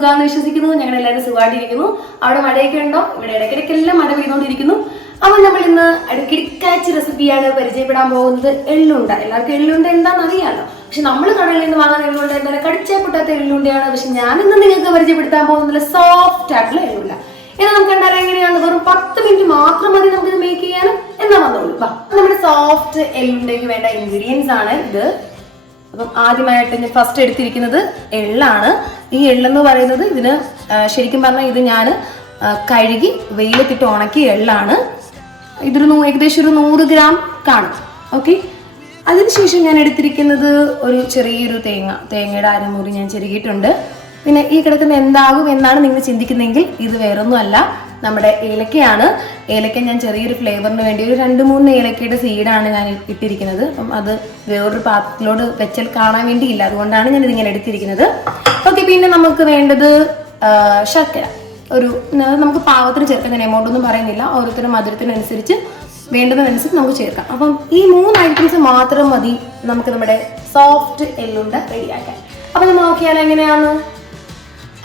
സുഖമാണെന്ന് വിശ്വസിക്കുന്നു. ഞങ്ങൾ എല്ലാവരും സുഖമായിട്ടിരിക്കുന്നു. അവിടെ മഴയൊക്കെ ഉണ്ടോ? ഇവിടെ ഇടയ്ക്കിടയ്ക്കെല്ലാം മഴ പെയ്തുകൊണ്ടിരിക്കുന്നു. അപ്പോൾ നമ്മൾ ഇന്ന് കിടക്കാച്ച് റെസിപ്പിയാണ് പരിചയപ്പെടാൻ പോകുന്നത്. എള്ളുണ്ട. എല്ലാവർക്കും എള്ളുണ്ട എന്താണെന്ന് അറിയാമല്ലോ പക്ഷെ നമ്മൾ കടയിൽ നിന്ന് വാങ്ങുന്ന എള്ളുണ്ട എന്തായാലും കടിച്ചാൽ പൊട്ടാത്ത എള്ളുണ്ടയാണ്. പക്ഷെ ഞാൻ ഇന്ന് നിങ്ങൾക്ക് പരിചയപ്പെടുത്താൻ പോകുന്നത് സോഫ്റ്റ് ആയിട്ടുള്ള എള്ളുണ്ട. എന്നാൽ നമുക്ക് എന്താ എങ്ങനെയാണ്? വെറും പത്ത് മിനിറ്റ് മാത്രം മതി നമുക്ക് ഇത് മേക്ക് ചെയ്യാനും എന്നാ വന്നോളൂ. നമ്മുടെ സോഫ്റ്റ് എള്ളുണ്ടയ്ക്ക് വേണ്ട ഇൻഗ്രീഡിയൻസ് ആണ് ഇത്. അപ്പം ആദ്യമായിട്ട് ഞാൻ ഫസ്റ്റ് എടുത്തിരിക്കുന്നത് എള്ളാണ്. ഈ എള്ളെന്ന് പറയുന്നത് ഇതിന് ശരിക്കും പറഞ്ഞാൽ ഇത് ഞാൻ കഴുകി വെയിലത്തിട്ട് ഉണക്കിയ എള്ളാണ്. ഇതൊരു ഏകദേശം ഒരു നൂറ് ഗ്രാം കാണും. ഓക്കെ അതിനുശേഷം ഞാൻ എടുത്തിരിക്കുന്നത് ഒരു ചെറിയൊരു തേങ്ങ തേങ്ങയുടെ അരമുറി ഞാൻ ചെരുകിയിട്ടുണ്ട് പിന്നെ ഈ കിടക്കുന്ന എന്താകും എന്നാണ് നിങ്ങൾ ചിന്തിക്കുന്നതെങ്കിൽ ഇത് വേറൊന്നുമല്ല. നമ്മുടെ ഏലക്കയാണ്. ഏലക്ക ഞാൻ ചെറിയൊരു ഫ്ലേവറിന് വേണ്ടി ഒരു രണ്ട് മൂന്ന് ഏലക്കയുടെ സീഡാണ് ഞാൻ ഇട്ടിരിക്കുന്നത്. അപ്പം അത് വേറൊരു പാത്രത്തിലോട് വെച്ചാൽ കാണാൻ വേണ്ടിയില്ല. അതുകൊണ്ടാണ് ഞാൻ ഇതിങ്ങനെ എടുത്തിരിക്കുന്നത്. ഓക്കെ പിന്നെ നമുക്ക് വേണ്ടത് ശർക്കര. ഒരു നമുക്ക് പാവത്തിന് ചേർക്കാൻ ഞാൻ എമൗണ്ട് ഒന്നും പറയുന്നില്ല. ഓരോരുത്തരും മധുരത്തിനനുസരിച്ച് വേണ്ടതിനനുസരിച്ച് നമുക്ക് ചേർക്കാം. അപ്പം ഈ മൂന്ന് ഐറ്റംസ് മാത്രം മതി നമുക്ക് നമ്മുടെ സോഫ്റ്റ് എല്ലുണ്ട റെഡിയാക്കാൻ. അപ്പം നമ്മൾ നോക്കിയാൽ എങ്ങനെയാണ്?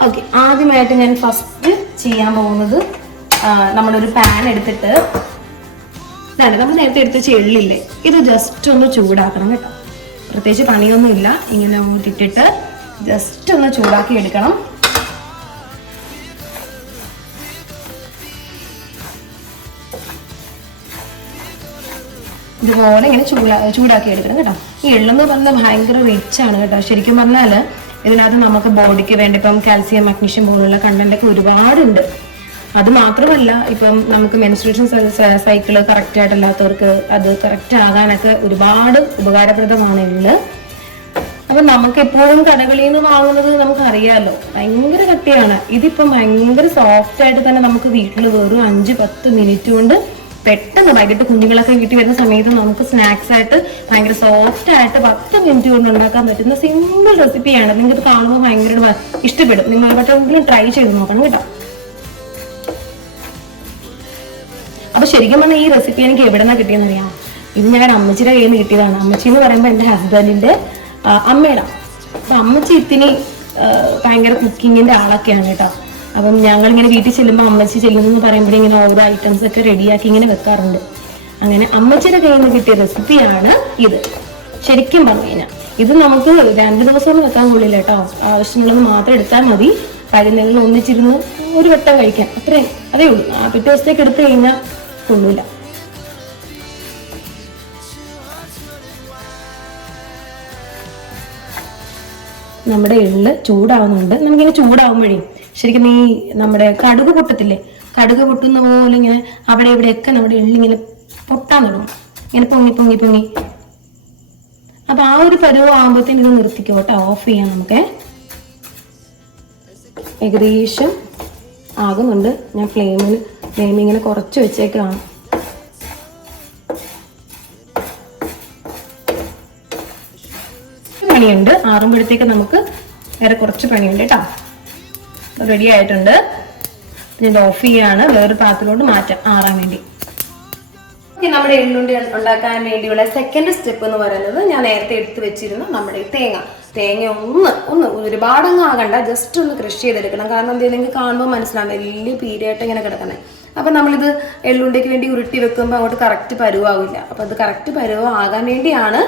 ഓക്കെ ആദ്യമായിട്ട് ഞാൻ ഫസ്റ്റ് ചെയ്യാൻ പോകുന്നത് നമ്മളൊരു പാൻ എടുത്തിട്ട് ഇതാണ് നമ്മൾ നേരത്തെ എടുത്ത ചെള്ളില്ലേ? ഇത് ജസ്റ്റ് ഒന്ന് ചൂടാക്കണം കേട്ടോ. പ്രത്യേകിച്ച് പണിയൊന്നുമില്ല. ഇങ്ങനെ ഊറ്റിട്ടിട്ട് ജസ്റ്റ് ഒന്ന് ചൂടാക്കി എടുക്കണം. ഇതുപോലെ ഇങ്ങനെ ചൂടാ ചൂടാക്കി എടുക്കണം കേട്ടോ. ഈ എള്ളെന്ന് പറഞ്ഞാൽ ഭയങ്കര റിച്ച് ആണ് കേട്ടോ. ശരിക്കും പറഞ്ഞാൽ ഇതിനകത്ത് നമുക്ക് ബോഡിക്ക് വേണ്ടി ഇപ്പം കാൽസ്യം മഗ്നീഷ്യം പോലുള്ള കണ്ടന്റ് ഒക്കെ ഒരുപാടുണ്ട്. അത് മാത്രമല്ല ഇപ്പം നമുക്ക് മെൻസ്ട്രേഷൻ സൈക്കിൾ കറക്റ്റ് ആയിട്ടല്ലാത്തവർക്ക് അത് കറക്റ്റ് ആകാനൊക്കെ ഒരുപാട് ഉപകാരപ്രദമാണ് എള്ള് അപ്പൊ നമുക്ക് എപ്പോഴും കടകളിൽ നിന്ന് വാങ്ങുന്നത് നമുക്ക് അറിയാലോ ഭയങ്കര കട്ടിയാണ്. ഇതിപ്പം ഭയങ്കര സോഫ്റ്റ് ആയിട്ട് തന്നെ നമുക്ക് വീട്ടിൽ വെറും അഞ്ച് പത്ത് മിനിറ്റ് കൊണ്ട് പെട്ടെന്ന് വൈകിട്ട് കുഞ്ഞുങ്ങളൊക്കെ വീട്ടിൽ വരുന്ന സമയത്ത് നമുക്ക് സ്നാക്സ് ആയിട്ട് ഭയങ്കര സോഫ്റ്റ് ആയിട്ട് പത്ത് മിനിറ്റ് കൊണ്ട് ഉണ്ടാക്കാൻ പറ്റുന്ന സിമ്പിൾ റെസിപ്പിയാണ് നിങ്ങൾക്ക് കാണുമ്പോൾ ഭയങ്കര ഇഷ്ടപ്പെടും. നിങ്ങൾ ട്രൈ ചെയ്ത് നോക്കണം കേട്ടോ. അപ്പൊ ശരിക്കും പറഞ്ഞാൽ ഈ റെസിപ്പി എനിക്ക് എവിടെ നിന്നാണ് കിട്ടിയെന്ന് അറിയാം ഇത് ഞാൻ അമ്മച്ചിയുടെ കയ്യിൽ നിന്ന് കിട്ടിയതാണ്. അമ്മച്ചി എന്ന് പറയുമ്പോൾ എന്റെ ഹസ്ബൻഡിന്റെ അമ്മയുടെ. അപ്പൊ അമ്മച്ചി ഇത്തിനി ഭയങ്കര കുക്കിങ്ങിന്റെ ആളൊക്കെയാണ് കേട്ടോ. അപ്പം ഞങ്ങൾ ഇങ്ങനെ വീട്ടിൽ ചെല്ലുമ്പോൾ അമ്മച്ചി ചെല്ലുന്നു എന്ന് പറയുമ്പോൾ ഇങ്ങനെ ഓരോ ഐറ്റംസ് ഒക്കെ റെഡിയാക്കി ഇങ്ങനെ വെക്കാറുണ്ട്. അങ്ങനെ അമ്മച്ചിയുടെ കയ്യിൽ നിന്ന് കിട്ടിയ റെസിപ്പിയാണ് ഇത്. ശരിക്കും പറഞ്ഞു കഴിഞ്ഞാൽ ഇത് നമുക്ക് രണ്ട് ദിവസമൊന്നും വെക്കാൻ കൊള്ളില്ല കേട്ടോ. ആവശ്യമുള്ളത് മാത്രം എടുത്താൽ മതി. കഴിയുന്നതിൽ ഒന്നിച്ചിരുന്ന് ഒരു വട്ടം കഴിക്കാം. അത്രേ അതേ ഉള്ളൂ. ആ പിറ്റേ ദിവസത്തേക്ക് എടുത്തു കഴിഞ്ഞാൽ കൊള്ളൂല നമ്മുടെ എള്ള് ചൂടാവുന്നുണ്ട്. നമുക്കിങ്ങനെ ചൂടാവുമ്പോഴേ ശരിക്കും ഈ നമ്മുടെ കടുക് പൊട്ടത്തില്ലേ? കടുക് പൊട്ടുന്ന പോലെ ഇങ്ങനെ അവിടെ ഇവിടെയൊക്കെ നമ്മുടെ എള്ളിങ്ങനെ പൊട്ടാൻ തുടങ്ങും. ഇങ്ങനെ പൊങ്ങി പൊങ്ങി പൊങ്ങി. അപ്പൊ ആ ഒരു പരുവം ആകുമ്പോഴത്തേന് ഇത് നിർത്തിക്കോ കേട്ടോ ഓഫ് ചെയ്യാം നമുക്ക്. ഏകദേശം ആകുന്നുണ്ട്. ഞാൻ ഫ്ലെയിമിൽ ഫ്ലെയിം ഇങ്ങനെ കുറച്ച് വെച്ചേക്കാണ്. പണിയുണ്ട്. ആറുമ്പോഴത്തേക്ക് നമുക്ക് വേറെ കുറച്ച് പണിയുണ്ട് കേട്ടോ. റെഡി ആയിട്ടുണ്ട്. ഇത് ഓഫ് ചെയ്യാണ്. വേറൊരു പാത്രത്തിലോട്ട് മാറ്റാം. ആറാൻ വേണ്ടി. നമ്മുടെ എള്ളുണ്ടി ഉണ്ടാക്കാൻ വേണ്ടിയുള്ള സെക്കൻഡ് സ്റ്റെപ്പ് എന്ന് പറയുന്നത് ഞാൻ നേരത്തെ എടുത്തു വെച്ചിരുന്ന നമ്മുടെ ഈ തേങ്ങ. തേങ്ങ ഒന്ന് ഒന്ന് ഒരുപാടങ്ങ് ആകണ്ട. ജസ്റ്റ് ഒന്ന് കൃഷി ചെയ്തെടുക്കണം. കാരണം എന്തെങ്കിലും കാണുമ്പോൾ മനസ്സിലാവും. വലിയ പീരിയായിട്ട് ഇങ്ങനെ കിടക്കുന്നത് അപ്പം നമ്മളിത് എള്ളുണ്ടയ്ക്ക് വേണ്ടി ഉരുട്ടി വെക്കുമ്പോൾ അങ്ങോട്ട് കറക്റ്റ് പരുവാവില്ല. അപ്പം അത് കറക്റ്റ് പരുവാകാൻ വേണ്ടിയാണ്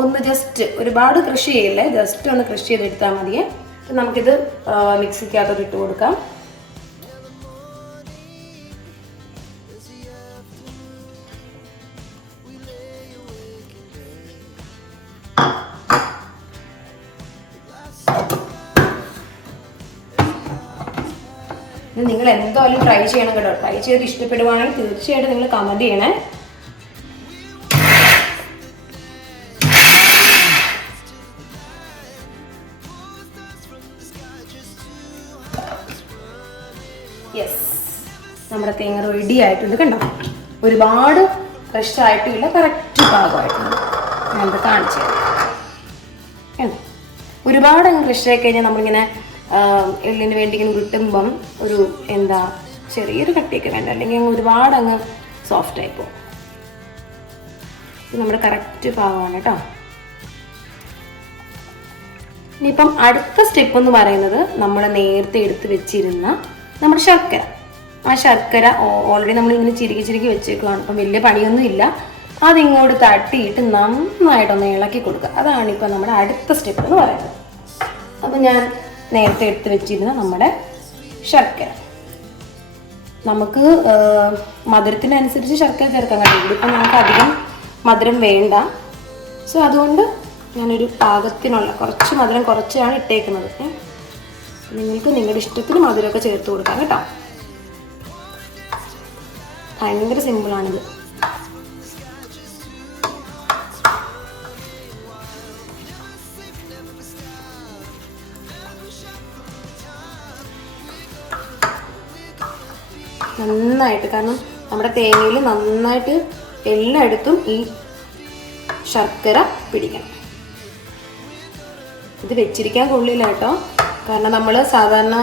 ഒന്ന് ജസ്റ്റ് ഒരുപാട് കൃഷി ചെയ്യില്ലേ? ജസ്റ്റ് ഒന്ന് കൃഷി ചെയ്തെടുത്താൽ മതിയേ. നമുക്കിത് മിക്സിക്കകത്തോട്ട് ഇട്ട് കൊടുക്കാം. ഇത് നിങ്ങൾ എന്തായാലും ട്രൈ ചെയ്യണം കേട്ടോ. ട്രൈ ചെയ്ത് ഇഷ്ടപ്പെടുവാണെങ്കിൽ തീർച്ചയായിട്ടും നിങ്ങൾ കമന്റ് ചെയ്യണേ. യെസ് നമ്മുടെ തേങ്ങ റെഡി ആയിട്ടുണ്ട് കണ്ടോ? ഒരുപാട് ഫ്രഷ് ആയിട്ടില്ല കറക്റ്റ് പാകമായിട്ടുണ്ട് ഞാനിത് കാണിച്ചു ഒരുപാട് ഫ്രഷ് ആയി കഴിഞ്ഞാൽ നമ്മളിങ്ങനെ എള്ളിന് വേണ്ടി ഇങ്ങനെ ഉരുട്ടുമ്പം ഒരു എന്താ ചെറിയൊരു കട്ടിയൊക്കെ വേണ്ട. അല്ലെങ്കിൽ അങ്ങ് ഒരുപാട് അങ്ങ് സോഫ്റ്റ് ആയി പോകും. നമ്മുടെ കറക്റ്റ് പാകമാണ് കേട്ടോ. ഇനിയിപ്പം അടുത്ത സ്റ്റെപ്പ് എന്ന് പറയുന്നത് നമ്മൾ നേരത്തെ എടുത്ത് വെച്ചിരുന്ന നമ്മുടെ ശർക്കര. ആ ശർക്കര ഓൾറെഡി നമ്മൾ ഇങ്ങനെ ചിരുക്കി ചിരുക്കി വെച്ചേക്കുവാണ്. അപ്പം വലിയ പണിയൊന്നും ഇല്ല. അതിങ്ങോട്ട് തട്ടിയിട്ട് നന്നായിട്ടൊന്ന് ഇളക്കി കൊടുക്കുക. അതാണ് ഇപ്പം നമ്മുടെ അടുത്ത സ്റ്റെപ്പ് എന്ന് പറയുന്നത്. അപ്പം ഞാൻ നേരത്തെ എടുത്ത് വെച്ചിരുന്ന നമ്മുടെ ശർക്കര. നമുക്ക് മധുരത്തിനനുസരിച്ച് ശർക്കര ചേർക്കാൻ കഴിയും. ഇപ്പം നമുക്ക് അധികം മധുരം വേണ്ട. സോ അതുകൊണ്ട് ഞാനൊരു പാകത്തിനുള്ള കുറച്ച് മധുരം കുറച്ചാണ് ഇട്ടേക്കുന്നത്. നിങ്ങൾക്ക് നിങ്ങളുടെ ഇഷ്ടത്തിന് മധുരമൊക്കെ ചേർത്ത് കൊടുക്കാം കേട്ടോ. ഭയങ്കര സിമ്പിളാണിത്. നന്നായിട്ട്. കാരണം നമ്മുടെ തേങ്ങയിൽ നന്നായിട്ട് എല്ലായിടത്തും ഈ ശർക്കര പിടിക്കണം. ഇത് വെച്ചിരിക്കാൻ കൊള്ളില്ല കേട്ടോ. കാരണം നമ്മൾ സാധാരണ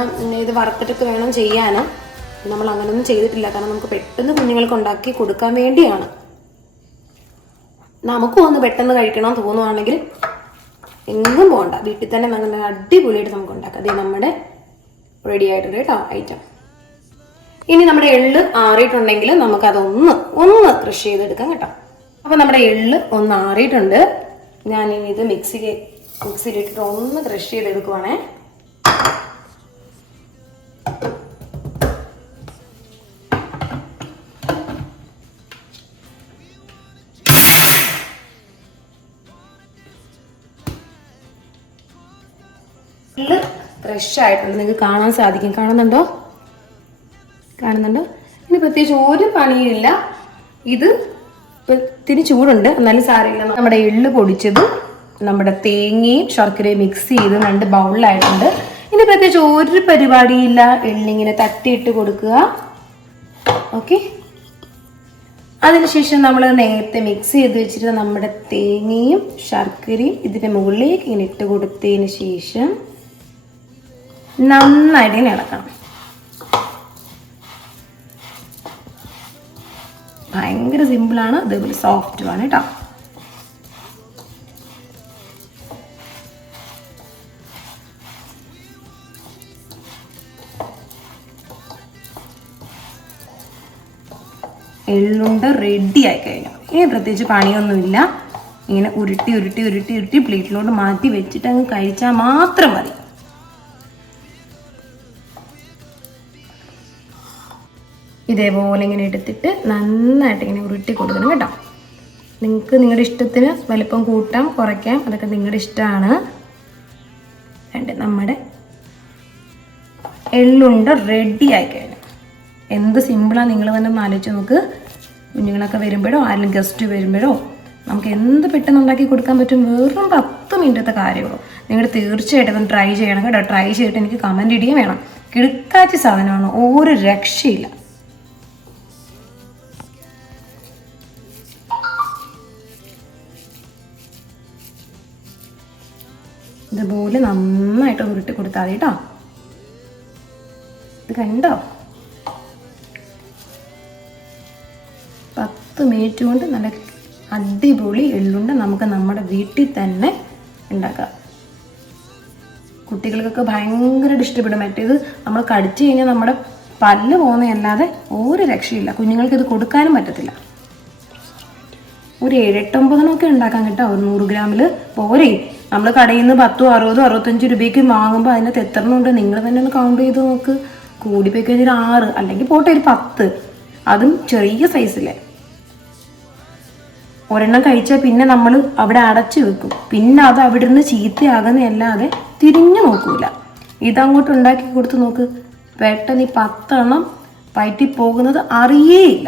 ഇത് വറുത്തിട്ടൊക്കെ വേണം ചെയ്യാൻ നമ്മൾ അങ്ങനെയൊന്നും ചെയ്തിട്ടില്ല. കാരണം നമുക്ക് പെട്ടെന്ന് കുഞ്ഞുങ്ങൾക്ക് ഉണ്ടാക്കി കൊടുക്കാൻ വേണ്ടിയാണ്. നമുക്കും ഒന്ന് പെട്ടെന്ന് കഴിക്കണം തോന്നുവാണെങ്കിൽ എങ്ങും പോകണ്ട വീട്ടിൽ തന്നെ നല്ല അടിപൊളിയായിട്ട് നമുക്ക് ഉണ്ടാക്കാം. അതേ നമ്മുടെ റെഡി ആയിട്ടുണ്ട് കേട്ടോ ഐറ്റം. ഇനി നമ്മുടെ എള്ള് ആറിയിട്ടുണ്ടെങ്കിൽ നമുക്കതൊന്ന് ഒന്ന് കൃഷി ചെയ്തെടുക്കാം കേട്ടോ. അപ്പോൾ നമ്മുടെ എള്ള് ഒന്ന് ആറിയിട്ടുണ്ട്. ഞാൻ ഇനി ഇത് മിക്സി മിക്സിയിലിട്ടിട്ട് ഒന്ന് ക്രഷ് ചെയ്തെടുക്കുവാണേ. ക്രഷ് ആയിട്ടുണ്ട് നിങ്ങൾക്ക് കാണാൻ സാധിക്കും. കാണുന്നുണ്ടോ? കാണുന്നുണ്ടോ. ഇനി പ്രത്യേകിച്ച് ഒരു പണിയില്ല ഇത് ഇത്തിരി ചൂടുണ്ട്. എന്നാലും സാരമില്ല. നമ്മുടെ എള്ള് പൊടിച്ചത് നമ്മുടെ തേങ്ങയും ശർക്കരയും മിക്സ് ചെയ്ത് രണ്ട് ബൗളിലായിട്ടുണ്ട് ഇനി പ്രത്യേകിച്ച് ഒരു പരിപാടിയില്ല എള്ളിങ്ങനെ തട്ടിയിട്ട് കൊടുക്കുക. ഓക്കെ അതിനുശേഷം നമ്മൾ നേരത്തെ മിക്സ് ചെയ്ത് വെച്ചിട്ട് നമ്മുടെ തേങ്ങയും ശർക്കരയും ഇതിന്റെ മുകളിലേക്ക് ഇങ്ങനെ ഇട്ട് കൊടുത്തതിന് ശേഷം നന്നായിട്ട് ഇളക്കണം. ഭയങ്കര സിമ്പിളാണ് അതേപോലെ സോഫ്റ്റുമാണ് കേട്ടോ. എള്ളുണ്ട് റെഡി ആയി കഴിഞ്ഞു. ഇനി പ്രത്യേകിച്ച് പണിയൊന്നുമില്ല. ഇങ്ങനെ ഉരുട്ടി ഉരുട്ടി ഉരുട്ടി ഉരുട്ടി പ്ലേറ്റിലോട്ട് മാറ്റി വെച്ചിട്ട് അങ്ങ് കഴിച്ചാൽ മാത്രം മതി. ഇതേപോലെ ഇങ്ങനെ എടുത്തിട്ട് നന്നായിട്ട് ഇങ്ങനെ ഉരുട്ടി കൊടുക്കണം കേട്ടോ. നിങ്ങൾക്ക് നിങ്ങളുടെ ഇഷ്ടത്തിന് വലിപ്പം കൂട്ടാം കുറയ്ക്കാം. അതൊക്കെ നിങ്ങളുടെ ഇഷ്ടമാണ്. രണ്ട് നമ്മുടെ എള്ളുണ്ട റെഡി ആയി എന്ത് സിമ്പിളാണ് നിങ്ങൾ തന്നെ ഒന്ന് ആലോചിച്ച് നമുക്ക് കുഞ്ഞുങ്ങളൊക്കെ വരുമ്പോഴോ ആരെങ്കിലും ഗസ്റ്റ് വരുമ്പോഴോ നമുക്ക് എന്ത് പെട്ടെന്ന് ഉണ്ടാക്കി കൊടുക്കാൻ പറ്റും? വെറും പത്ത് മിനിറ്റത്തെ കാര്യമുള്ളൂ. നിങ്ങൾ തീർച്ചയായിട്ടും ഒന്ന് ട്രൈ ചെയ്യണം കേട്ടോ. ട്രൈ ചെയ്തിട്ട് എനിക്ക് കമന്റ് ഇടുകയും വേണം. കിടുക്കാച്ചി സാധനമാണ് ഒരു രക്ഷയില്ല. ഇതുപോലെ നന്നായിട്ട് ഉരുട്ടി കൊടുത്താൽ മതി കേട്ടോ. ഇത് കണ്ടോ? പത്ത് മിനിറ്റ് കൊണ്ട് നല്ല അടിപൊളി എള്ളുണ്ട നമുക്ക് നമ്മുടെ വീട്ടിൽ തന്നെ ഉണ്ടാക്കാം. കുട്ടികൾക്കൊക്കെ ഭയങ്കരമായിട്ട് ഇഷ്ടപ്പെടും. മറ്റേത് നമ്മൾ കടിച്ചു കഴിഞ്ഞാൽ നമ്മുടെ പല്ല് പോകുന്നതല്ലാതെ ഒരു രക്ഷയില്ല. കുഞ്ഞുങ്ങൾക്ക് ഇത് കൊടുക്കാനും പറ്റത്തില്ല. ഒരു ഏഴെട്ടൊമ്പതിനൊക്കെ ഉണ്ടാക്കാൻ കേട്ടോ. ഒരു നൂറ് ഗ്രാമിൽ പോരെ? നമ്മൾ കടയിൽ നിന്ന് പത്തോ അറുപതോ അറുപത്തഞ്ച് രൂപയ്ക്ക് വാങ്ങുമ്പോൾ അതിനകത്ത് എത്ര ഉണ്ട്? നിങ്ങൾ തന്നെ ഒന്ന് കൗണ്ട് ചെയ്ത് നോക്ക്. കൂടിപ്പോയി കഴിഞ്ഞാൽ ആറ് അല്ലെങ്കിൽ പോട്ടെ ഒരു പത്ത്. അതും ചെറിയ സൈസിലെ ഒരെണ്ണം കഴിച്ചാൽ പിന്നെ നമ്മൾ അവിടെ അടച്ചു വെക്കും. പിന്നെ അത് അവിടെ നിന്ന് ചീത്തയാകുന്നതല്ലാതെ തിരിഞ്ഞു നോക്കൂല. ഇതങ്ങോട്ട് ഉണ്ടാക്കി കൊടുത്ത് നോക്ക്. പെട്ടെന്ന് ഈ പത്തെണ്ണം വയറ്റിൽ പോകുന്നത് അറിയേയില്ല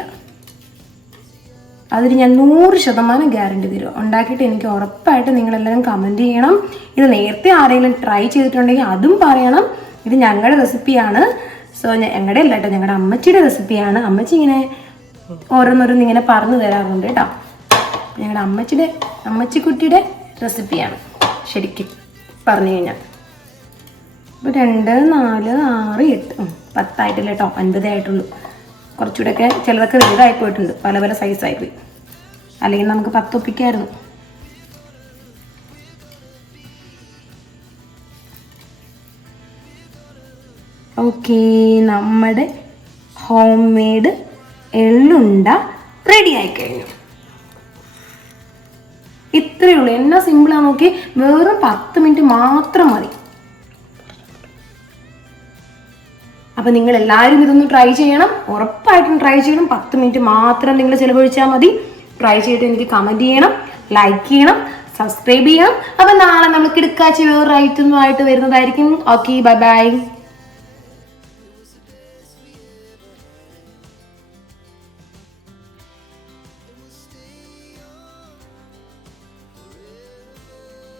അതിന് ഞാൻ നൂറ് ശതമാനം ഗ്യാരണ്ടി തരും. ഉണ്ടാക്കിയിട്ട് എനിക്ക് ഉറപ്പായിട്ട് നിങ്ങളെല്ലാവരും കമന്റ് ചെയ്യണം. ഇത് നേരത്തെ ആരെങ്കിലും ട്രൈ ചെയ്തിട്ടുണ്ടെങ്കിൽ അതും പറയണം. ഇത് ഞങ്ങളുടെ റെസിപ്പിയാണ് സോ ഞങ്ങളുടെ അല്ല കേട്ടോ ഞങ്ങളുടെ അമ്മച്ചിയുടെ റെസിപ്പിയാണ് അമ്മച്ചി ഇങ്ങനെ ഓരോന്നോരോന്ന് ഇങ്ങനെ പറഞ്ഞു തരാറുണ്ട് കേട്ടോ ഞങ്ങളുടെ അമ്മച്ചിയുടെ അമ്മച്ചിക്കുട്ടിയുടെ റെസിപ്പിയാണ് ശരിക്കും പറഞ്ഞു കഴിഞ്ഞാൽ അപ്പോൾ രണ്ട് നാല് ആറ് എട്ട് പത്തായിട്ടില്ല കേട്ടോ അൻപതേ ആയിട്ടുള്ളൂ. കുറച്ചുകൂടെയൊക്കെ ചിലതൊക്കെ വലുതായി പോയിട്ടുണ്ട്. പല പല സൈസായി പോയി. അല്ലെങ്കിൽ നമുക്ക് പത്തൊപ്പിക്കായിരുന്നു ഓക്കെ നമ്മുടെ ഹോം മെയ്ഡ് എള്ളുണ്ട റെഡിയായി കഴിഞ്ഞു ഇത്രയുള്ളൂ എന്നാ സിമ്പിളാ നോക്കി. വെറും പത്ത് മിനിറ്റ് മാത്രം മതി. അപ്പം നിങ്ങൾ എല്ലാവരും ഇതൊന്ന് ട്രൈ ചെയ്യണം. ഉറപ്പായിട്ടും ട്രൈ ചെയ്യണം. പത്ത് മിനിറ്റ് മാത്രം നിങ്ങൾ ചിലവഴിച്ചാൽ മതി. ട്രൈ ചെയ്തിട്ട് എനിക്ക് കമന്റ് ചെയ്യണം. ലൈക്ക് ചെയ്യണം. സബ്സ്ക്രൈബ് ചെയ്യണം. അപ്പം നാളെ നമുക്ക് കിടക്കാച്ചി വേറൊരു ഐറ്റം ആയിട്ട് വരുന്നതായിരിക്കും. Okay bye bye